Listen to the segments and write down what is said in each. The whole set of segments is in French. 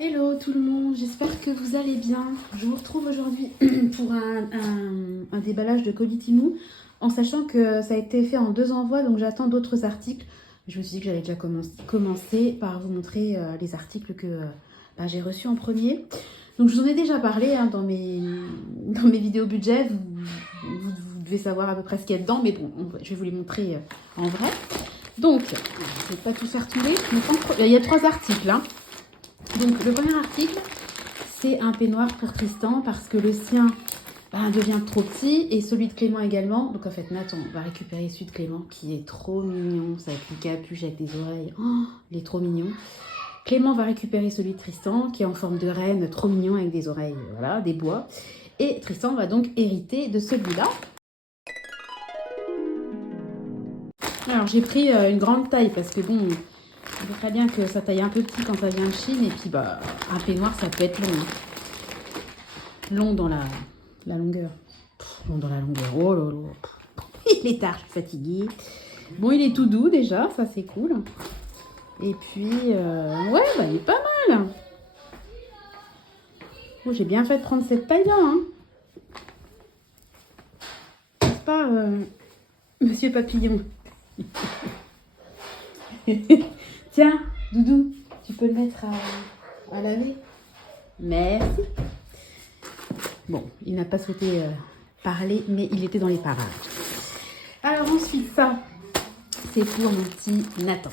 Hello tout le monde, j'espère que vous allez bien. Je vous retrouve aujourd'hui pour un déballage de colis Temu, en sachant que ça a été fait en 2 envois, donc j'attends d'autres articles. Je me suis dit que j'allais déjà commencer par vous montrer les articles que j'ai reçus en premier. Donc je vous en ai déjà parlé dans mes vidéos budget, vous devez savoir à peu près ce qu'il y a dedans, mais bon, je vais vous les montrer en vrai. Donc, je ne vais pas tout faire tomber, mais il y a 3 articles. Donc le premier article, c'est un peignoir pour Tristan parce que le sien devient trop petit et celui de Clément également. Donc en fait Nathan va récupérer celui de Clément qui est trop mignon, c'est avec une capuche, avec des oreilles, oh, il est trop mignon. Clément va récupérer celui de Tristan qui est en forme de reine, trop mignon avec des oreilles, voilà, des bois. Et Tristan va donc hériter de celui-là. Alors j'ai pris une grande taille parce que bon, je sais très bien que ça taille un peu petit quand ça vient de Chine. Et puis un peignoir ça peut être long. Long dans la longueur. Long dans la longueur. Oh là là. Il est tard, je suis fatiguée. Bon, il est tout doux déjà, ça c'est cool. Et puis, ouais, il est pas mal. Oh, j'ai bien fait de prendre cette taille-là. Hein. N'est-ce pas, Monsieur Papillon? Tiens, Doudou, tu peux le mettre à laver. Merci. Bon, il n'a pas souhaité parler, mais il était dans les parages. Alors ensuite, ça, c'est pour mon petit Nathan.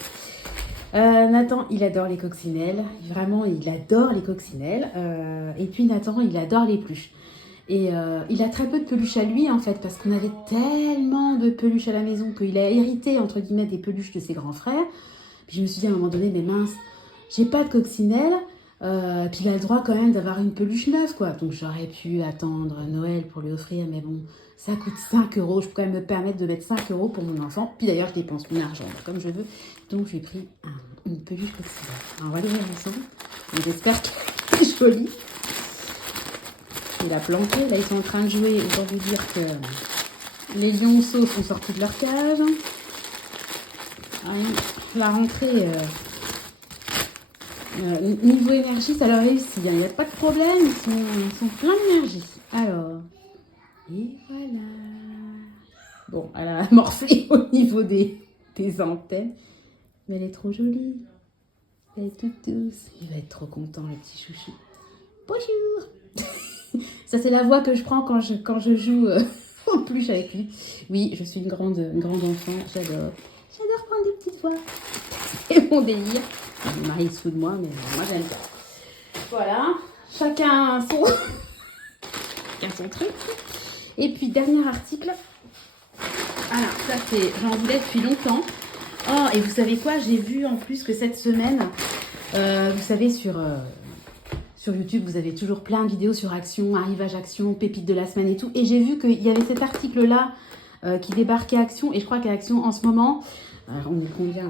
Nathan, il adore les coccinelles. Vraiment, il adore les coccinelles. Et puis Nathan, il adore les peluches. Et il a très peu de peluches à lui, en fait, parce qu'on avait tellement de peluches à la maison qu'il a hérité, entre guillemets, des peluches de ses grands frères. Puis je me suis dit à un moment donné, mais mince, j'ai pas de coccinelle. Puis il a le droit quand même d'avoir une peluche neuve, quoi. Donc j'aurais pu attendre Noël pour lui offrir, mais bon, ça coûte 5 euros. Je peux quand même me permettre de mettre 5 euros pour mon enfant. Puis d'ailleurs, je dépense mon argent comme je veux. Donc j'ai pris une peluche coccinelle. Alors, on va l'ouvrir ensemble. J'espère qu'elle est jolie. Il a planqué. Là, ils sont en train de jouer. Autant vous dire que les lionceaux sont sortis de leur cage. La rentrée... niveau énergie, ça leur réussit. Il n'y a pas de problème. Ils sont pleins d'énergie. Alors, et voilà. Bon, elle a morflé au niveau des antennes. Mais elle est trop jolie. Elle est toute douce. Il va être trop content, le petit chouchou. Bonjour. Ça, c'est la voix que je prends quand je joue en peluche avec lui. Oui, je suis une grande enfant. J'adore prendre des petites voix. C'est mon délire. Mon mari se fout de moi, mais moi j'aime ça. Voilà, chacun son truc. Et puis dernier article. Alors ça c'est, j'en voulais depuis longtemps. Oh, et vous savez quoi, j'ai vu en plus que cette semaine, vous savez sur YouTube, vous avez toujours plein de vidéos sur Action, arrivage Action, pépite de la semaine et tout. Et j'ai vu qu'il y avait cet article-là qui débarquait à Action. Et je crois qu'à Action en ce moment, on est combien ?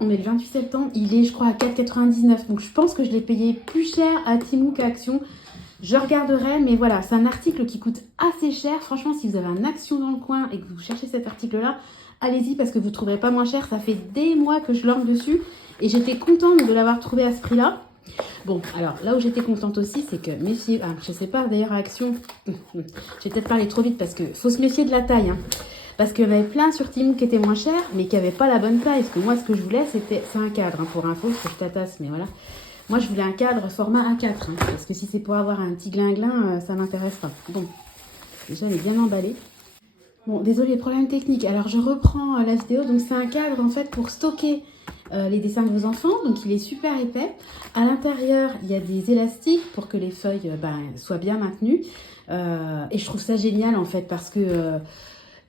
On est le 28 septembre, il est je crois à 4,99. Donc je pense que je l'ai payé plus cher à Temu qu'à Action. Je regarderai, mais voilà, c'est un article qui coûte assez cher. Franchement, si vous avez un Action dans le coin et que vous cherchez cet article-là, allez-y parce que vous ne trouverez pas moins cher. Ça fait des mois que je lorgne dessus et j'étais contente de l'avoir trouvé à ce prix-là. Bon, alors là où j'étais contente aussi, c'est que méfiez, je sais pas d'ailleurs à Action, j'ai peut-être parlé trop vite parce que faut se méfier de la taille. Parce qu'il y en avait plein sur Temu qui étaient moins chers, mais qui n'avaient pas la bonne taille. Parce que moi, ce que je voulais, c'est un cadre. Pour info, faut que je tatasse, mais voilà. Moi, je voulais un cadre format A4. Parce que si c'est pour avoir un petit glinglin, ça ne m'intéresse pas. Bon, déjà, elle est bien emballée. Bon, désolé, problème technique. Alors, je reprends la vidéo. Donc, c'est un cadre, en fait, pour stocker les dessins de vos enfants. Donc, il est super épais. À l'intérieur, il y a des élastiques pour que les feuilles soient bien maintenues. Et je trouve ça génial, en fait, parce que...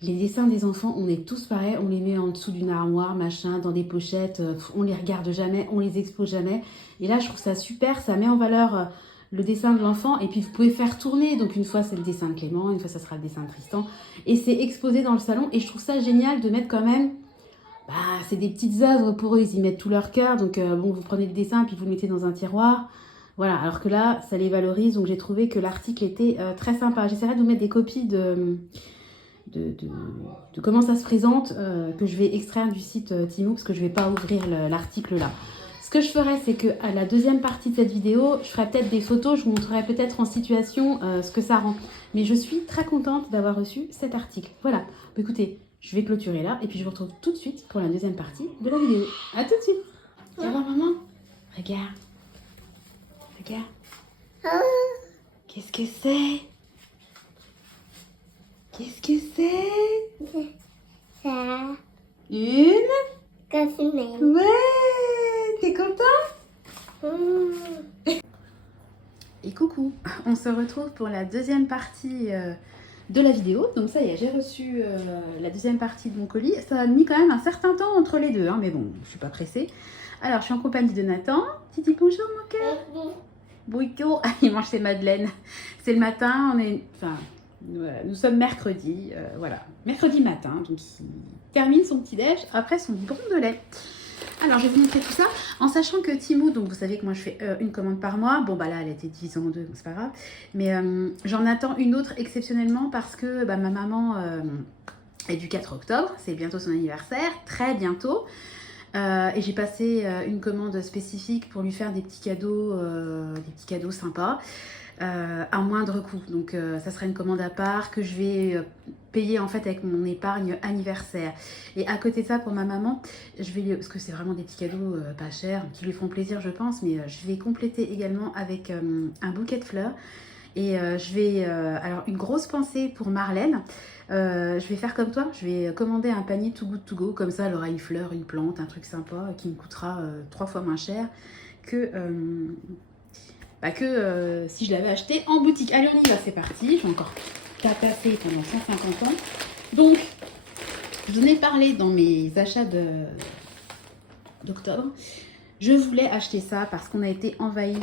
les dessins des enfants, on est tous pareils, on les met en dessous d'une armoire, machin, dans des pochettes, on les regarde jamais, on les expose jamais. Et là, je trouve ça super, ça met en valeur le dessin de l'enfant et puis vous pouvez faire tourner. Donc une fois, c'est le dessin de Clément, une fois, ça sera le dessin de Tristan. Et c'est exposé dans le salon et je trouve ça génial de mettre quand même... c'est des petites œuvres pour eux, ils y mettent tout leur cœur. Donc bon, vous prenez le dessin puis vous le mettez dans un tiroir. Voilà, alors que là, ça les valorise. Donc j'ai trouvé que l'article était très sympa. J'essaierai de vous mettre des copies de comment ça se présente, que je vais extraire du site Temu, parce que je ne vais pas ouvrir l'article là. Ce que je ferai, c'est que à la deuxième partie de cette vidéo, je ferai peut-être des photos, je vous montrerai peut-être en situation ce que ça rend. Mais je suis très contente d'avoir reçu cet article. Voilà. Écoutez, je vais clôturer là et puis je vous retrouve tout de suite pour la deuxième partie de la vidéo. À tout de suite. Viens voir maman. Regarde. Regarde. Qu'est-ce que c'est? Qu'est-ce que c'est? Ça. Une? Cosmé. Ouais. T'es content? Et coucou, on se retrouve pour la deuxième partie de la vidéo. Donc ça y est, j'ai reçu la deuxième partie de mon colis. Ça a mis quand même un certain temps entre les deux, hein, mais bon, je suis pas pressée. Alors, je suis en compagnie de Nathan. Tu dis bonjour mon cœur. Bruito, il mange ses madeleines. C'est le matin, nous sommes mercredi, voilà, mercredi matin. Donc il termine son petit déj après son biberon de lait. Alors, je vais vous montrer tout ça en sachant que Temu, donc vous savez que moi je fais une commande par mois. Bon, bah là, elle a été divisée en deux, c'est pas grave. Mais j'en attends une autre exceptionnellement parce que ma maman est du 4 octobre. C'est bientôt son anniversaire, très bientôt. Et j'ai passé une commande spécifique pour lui faire des petits cadeaux sympas. À moindre coût. Donc ça sera une commande à part que je vais payer en fait avec mon épargne anniversaire. Et à côté de ça, pour ma maman, je vais lui, parce que c'est vraiment des petits cadeaux pas chers, qui lui font plaisir je pense, mais je vais compléter également avec un bouquet de fleurs. Et je vais, alors une grosse pensée pour Marlène, je vais faire comme toi, je vais commander un panier Too Good To Go, comme ça elle aura une fleur, une plante, un truc sympa qui me coûtera 3 fois moins cher que... si je l'avais acheté en boutique. Allez, on y va, c'est parti. Je vais encore tapasser pendant 150 ans. Donc, je vous en ai parlé dans mes achats d'octobre. Je voulais acheter ça parce qu'on a été envahi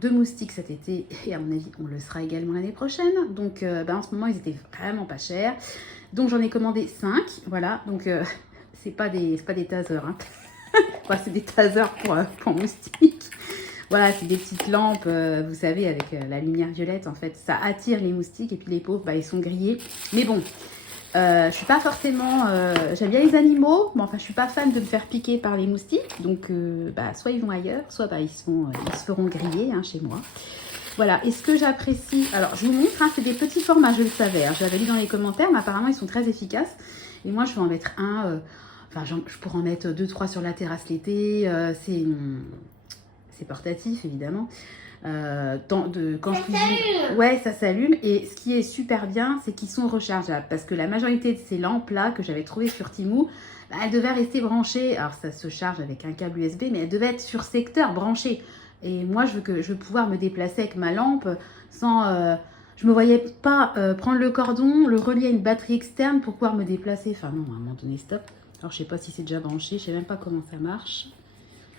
de moustiques cet été. Et à mon avis, on le sera également l'année prochaine. Donc, en ce moment, ils étaient vraiment pas chers. Donc, j'en ai commandé 5. Voilà, donc c'est pas des tasers. Hein. Enfin, c'est des tasers pour moustiques. Voilà, c'est des petites lampes, vous savez, avec la lumière violette, en fait. Ça attire les moustiques et puis les pauvres, ils sont grillés. Mais bon, je suis pas forcément... j'aime bien les animaux, mais enfin, je suis pas fan de me faire piquer par les moustiques. Donc, soit ils vont ailleurs, soit ils se feront griller chez moi. Voilà, et ce que j'apprécie... Alors, je vous montre, c'est des petits formats, je le savais. Je l'avais lu dans les commentaires, mais apparemment, ils sont très efficaces. Et moi, je vais en mettre un... je pourrais en mettre 2-3 sur la terrasse l'été. C'est portatif, évidemment. Quand je cuisine, ouais, ça s'allume. Et ce qui est super bien, c'est qu'ils sont rechargeables. Parce que la majorité de ces lampes-là que j'avais trouvées sur Temu, elles devaient rester branchées. Alors, ça se charge avec un câble USB, mais elles devaient être sur secteur, branchées. Et moi, je veux pouvoir me déplacer avec ma lampe sans... je me voyais pas prendre le cordon, le relier à une batterie externe pour pouvoir me déplacer. Enfin, non, à un moment donné, stop. Alors, je sais pas si c'est déjà branché. Je sais même pas comment ça marche.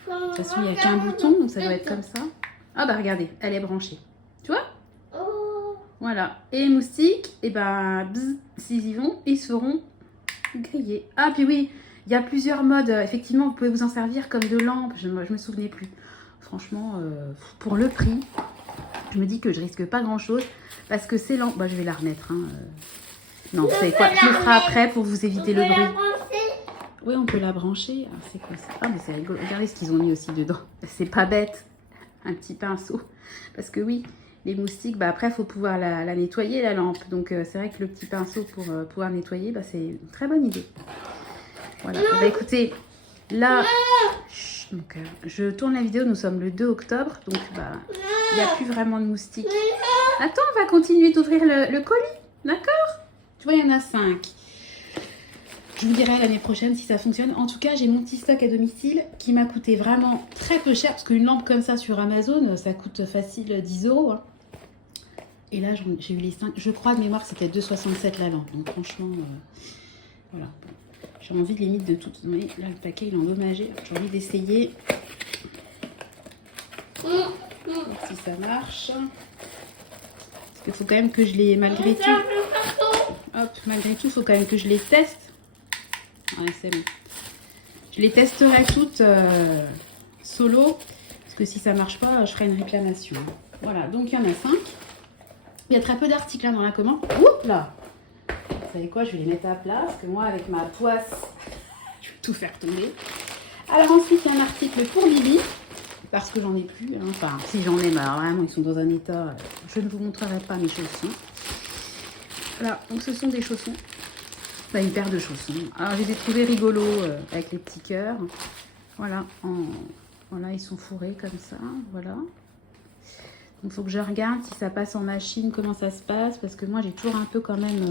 De toute façon, il n'y a qu'un bouton, donc ça doit être comme ça. Ah regardez, elle est branchée. Tu vois? Voilà. Et les moustiques, s'ils y vont, ils se feront griller. Ah, puis oui, il y a plusieurs modes. Effectivement, vous pouvez vous en servir comme de lampe. Je me souvenais plus. Franchement, pour le prix, je me dis que je risque pas grand-chose. Parce que ces lampes... je vais la remettre. Non, vous savez quoi? Je le ferai après pour vous éviter le bruit. Oui, on peut la brancher. Ah, c'est quoi ça? Ah, mais c'est rigolo. Regardez ce qu'ils ont mis aussi dedans. C'est pas bête. Un petit pinceau. Parce que oui, les moustiques, après, il faut pouvoir la nettoyer, la lampe. Donc, c'est vrai que le petit pinceau pour pouvoir nettoyer, c'est une très bonne idée. Voilà. Écoutez, là, je tourne la vidéo. Nous sommes le 2 octobre. Donc, il n'y a plus vraiment de moustiques. Attends, on va continuer d'ouvrir le colis. D'accord? Tu vois, il y en a 5. Je vous dirai l'année prochaine si ça fonctionne. En tout cas, j'ai mon petit stock à domicile qui m'a coûté vraiment très peu cher. Parce qu'une lampe comme ça sur Amazon, ça coûte facile 10 €. Hein. Et là, j'ai eu les 5. Je crois de mémoire que c'était 2,67 la lampe. Donc franchement, voilà. J'ai envie limite de tout donner. Là, le paquet, il est endommagé. J'ai envie d'essayer. Si ça marche. Parce qu'il faut quand même que je les... Malgré tout... malgré tout, il faut quand même que je les teste. Ouais, c'est bon. Je les testerai toutes solo. Parce que si ça marche pas, je ferai une réclamation. Voilà, donc il y en a 5. Il y a très peu d'articles dans la commande. Oups là! Vous savez quoi? Je vais les mettre à plat. Parce que moi, avec ma poisse, je vais tout faire tomber. Alors ensuite, il y a un article pour Bibi. parce que j'en ai plus. Hein. Enfin, si j'en ai, mais alors vraiment, ils sont dans un état... je ne vous montrerai pas mes chaussons. Voilà, donc ce sont des chaussons. Bah, une paire de chaussons. Alors, je les ai trouvés rigolos avec les petits cœurs. Voilà, voilà, ils sont fourrés comme ça, voilà. Donc, il faut que je regarde si ça passe en machine, comment ça se passe, parce que moi, j'ai toujours un peu quand même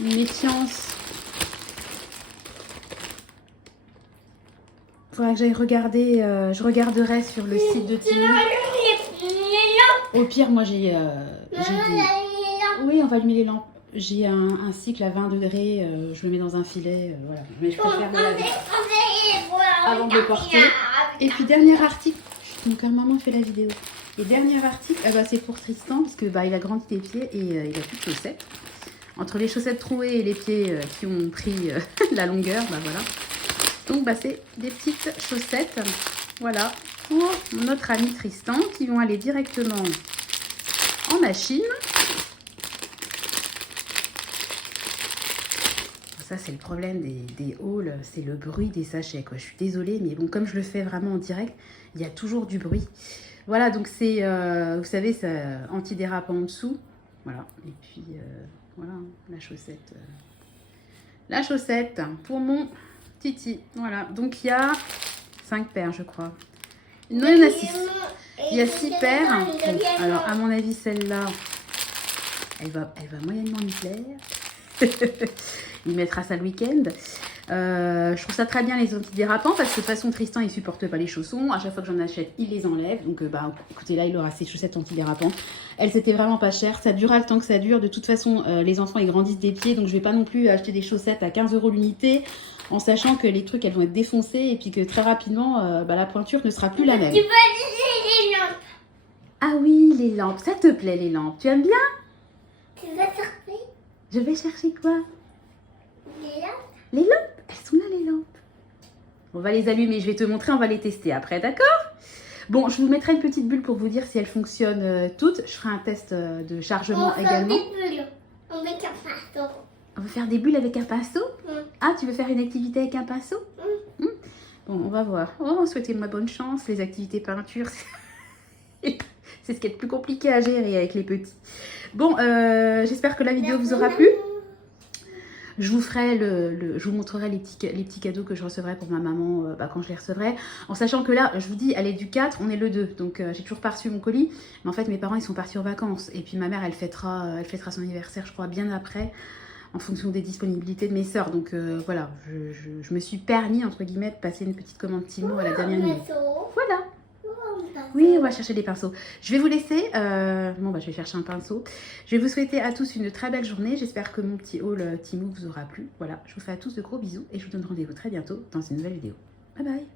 une méfiance. Il faudra que j'aille regarder, je regarderai sur le site de Temu. Au pire, moi, j'ai des... Oui, on va allumer les lampes. J'ai un cycle à 20 degrés, je le mets dans un filet, voilà. Mais je préfère me laver avant de le porter. Et puis, dernier article, mon cœur maman fait la vidéo. Et dernier article, bah, c'est pour Tristan, parce que bah, il a grandi les pieds et il a plus de chaussettes. Entre les chaussettes trouées et les pieds qui ont pris la longueur, bah voilà. Donc bah, c'est des petites chaussettes, voilà, pour notre ami Tristan, qui vont aller directement en machine. Ça, c'est le problème des hauls, c'est le bruit des sachets, quoi. Je suis désolée, mais bon, comme je le fais vraiment en direct, il y a toujours du bruit. Voilà, donc c'est, vous savez, ça antidérapant en dessous. Voilà, et puis voilà, la chaussette. La chaussette pour mon Titi. Voilà, donc il y a 5 paires, je crois. Non, il y en a 6. Il y a 6 paires. Bon, alors, à mon avis, celle-là, elle va moyennement lui plaire. Il mettra ça le week-end. Je trouve ça très bien les antidérapants parce que de toute façon Tristan il supporte pas les chaussons. À chaque fois que j'en achète, il les enlève. Donc bah écoutez, là il aura ses chaussettes antidérapantes. Elles c'était vraiment pas cher. Ça durera le temps que ça dure. De toute façon, les enfants ils grandissent des pieds, donc je vais pas non plus acheter des chaussettes à 15 € l'unité, en sachant que les trucs elles vont être défoncées et puis que très rapidement bah, la pointure ne sera plus la même. Tu peux utiliser les lampes. Ah oui, les lampes, ça te plaît les lampes? Tu aimes bien? Tu vas chercher Je vais chercher quoi? les lampes. Les lampes? Elles sont là les lampes. On va les allumer, je vais te montrer, on va les tester après, d'accord? Bon, je vous mettrai une petite bulle pour vous dire si elles fonctionnent toutes. Je ferai un test de chargement également. On veut qu'un pinceau. On va faire des bulles avec un pinceau? Ah, tu veux faire une activité avec un pinceau? Bon, on va voir. Oh, souhaitez-moi bonne chance. Les activités peinture, c'est ce qui est le plus compliqué à gérer avec les petits. Bon, j'espère que la vidéo vous aura plu. Je vous ferai je vous montrerai les petits cadeaux que je recevrai pour ma maman quand je les recevrai. En sachant que là, je vous dis, elle est du 4, on est le 2. Donc j'ai toujours pas reçu mon colis. Mais en fait, mes parents, ils sont partis en vacances. Et puis ma mère, elle fêtera son anniversaire, je crois, bien après, en fonction des disponibilités de mes sœurs. Donc voilà, je me suis permis, entre guillemets, de passer une petite commande Temu à la dernière minute. Voilà. Oui, on va chercher des pinceaux. Je vais vous laisser. Bon, bah, je vais chercher un pinceau. Je vais vous souhaiter à tous une très belle journée. J'espère que mon petit haul Temu vous aura plu. Voilà, je vous fais à tous de gros bisous et je vous donne rendez-vous très bientôt dans une nouvelle vidéo. Bye bye.